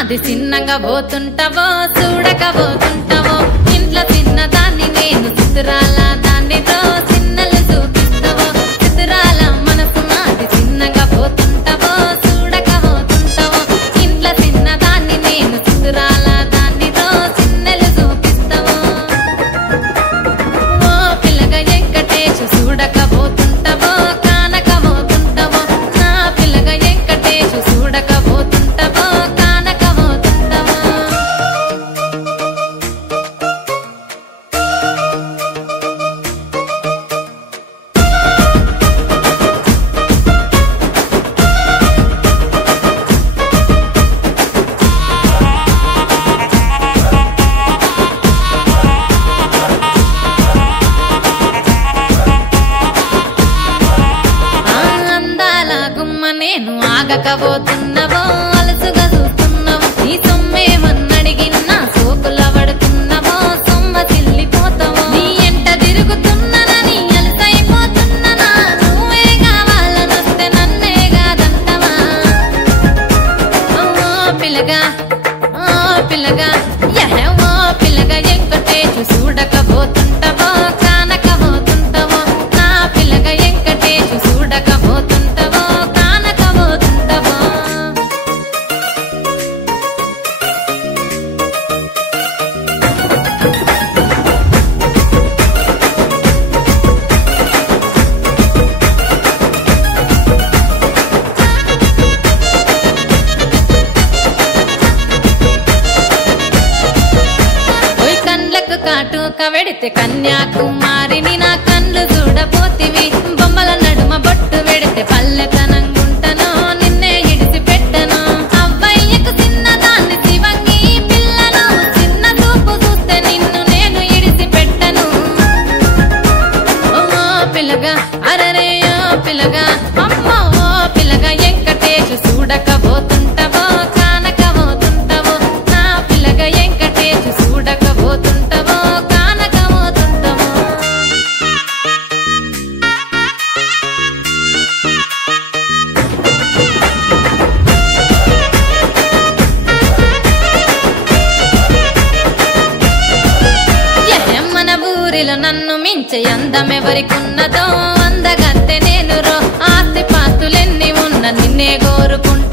నాది చిన్నగా పోతుంటావో చూడకపోతుంటావో ఇంట్లో చిన్నదాన్ని నేను చిత్రాల దాన్నితో చిన్నలు చూపిస్తావో చిత్రాల మనసు నాది చిన్నగా పోతుంటావో చూడకపోతుంటావో ఇంట్లో చిన్నదాన్ని నేను చిత్రాల దాన్నితో చిన్నలు చూపిస్తావో ఓ పిల్లగా వెంకటేశు చూడకపోతుంటావో కానకపోతుంటావో నా పిల్లగా వెంకటేశు చూడకపోతుంటావో కానకపోతుంటావో అందాల గుమ్మ నేను ఆగకపోతున్నావో అలసుగా చూస్తున్నావో నీ సొమ్మేమన్నడిగినా సోకుల పడుతున్నావో సొమ్మ చిల్లిపోతావో నీ ఎంట తిరుగుతున్నానని అలసైపోతున్నానా నువ్వే కావాలనొస్తే నన్నే కాదంటవా ఓ పిల్లగా ఓ పిల్లగా ఓ పిల్లగా వెంకటేశు చూడకపోతుంటావో కానకపోతుంటావో నా పిల్లగా వెంకటేశు చూడకపోతుంటావో కానకపోతుంటావో ఓయ్ కండ్లకు కాటుక వెడితే కన్యాకుమారిని నా కండ్లు చూడపోతివి బొమ్మల నడుమ బొట్టు వెడితే పల్లెతనంగుంటను నిన్నే ఇడిసి పెట్టను అవ్వయ్యకు చిన్నదాన్ని శివంగి పిల్లను చిన్న చూపు చూస్తే నిన్ను నేను ఇడిసి పెట్టను ఓ పిల్లగా అరరే ఓ పిల్లగా అమ్మో ఓ పిల్లగా వెంకటేశు చూడకపోతుంటావో కానకపోతుంటావో నా పిల్లగా వెంకటేశు చూడకపోతుంటావో కానకపోతుంటావో మన ఊరిలో నన్ను మించే అందమెవరికున్నదో అందగత్తె నేను రో ఆస్తి పాస్తులెన్ని ఉన్న నిన్నే కోరుకుంటా